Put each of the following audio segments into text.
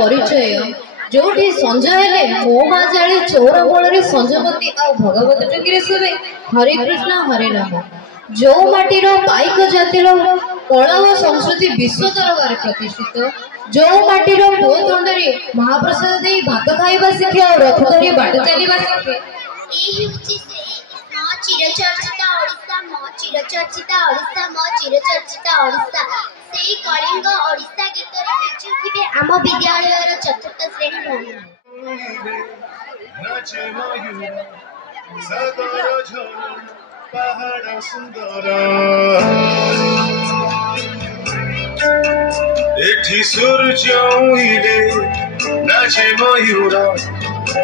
परिचय जोठी संजय हेले मो माँ जाले चौर बल संजमती आ भगवत टुकी सबे हरे कृष्ण हरे राम जो माटीर पाइक जातिर कला और संस्कृति विश्व दरबार प्रतिष्ठित जो माटीर पो दंडरे महाप्रसाद दे भात खाइबा शिखे और रथ धरी बाट चलीबा शिखे चिरचर्चित ओडिशा सेई कलिंग ओडिशा गीतर नाचुथिबे आम विद्यालयर चतुर्थ श्रेणी भौणी नाचे मयूर सागर झरण पहाड़ सुंदर एठी सूर्य उइले नाचे मयूर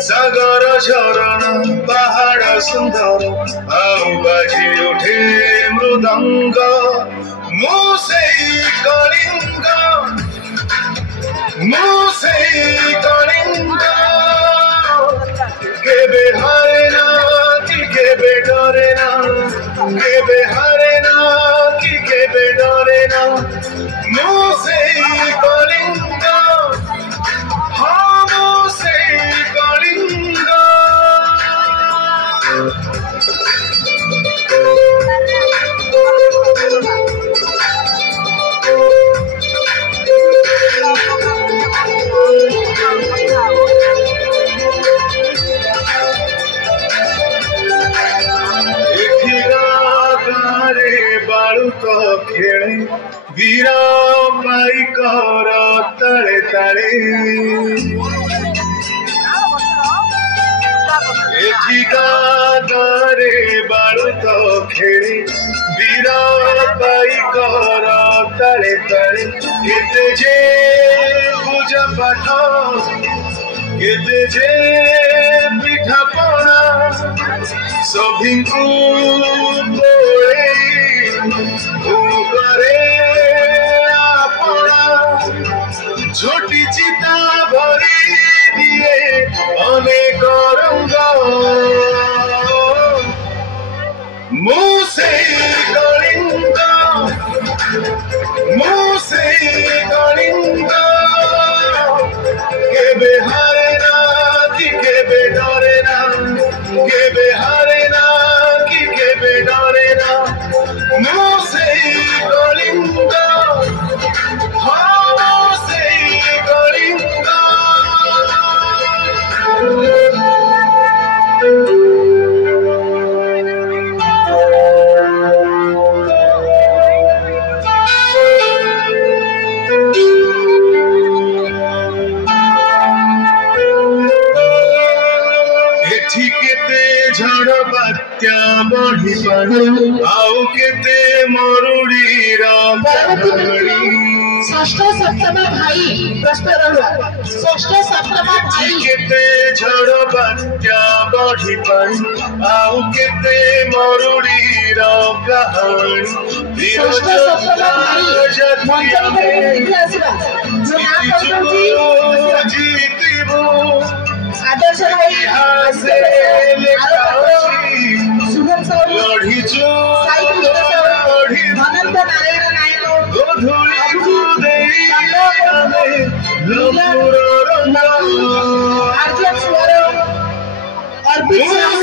सागर झरण पहाड़ सुंदर आउ बाजी उठे मृदंग मुसेई कलिंग केबे हारे ना कि केबे डरे ना केबे हारे ना कि केबे डरे ना मुसेई कलिंग हाँ मुसेई कलिंग खेले वीरा पाई कर तले तले गारे बालुक खेले वीरा पाई कर तले तले केते जे पूजा पाठ केते जे पिठा पना सभिंकु बोले छोटी चिता भरी दिए अनेक रंग मुसेई कलिंग केबे हारे ना कि केबे डरे ना केबे हारे ना कि केबे डरे ना मुसेई कलिंग झड़ बात्या बढ़ी आउ केते मरुड़ी षष्ठ सप्तम भाई प्रश्न षष्ठ सप्तम भाई केते झड़ बात्या बढ़ी आउ केते मरुड़ी कहानी षष्ठ सप्तम भाई जीतिबो आदर्श भाई शुभम लड़ी जो अनंत नारायण नायक अर्जुन स्वर अर्पित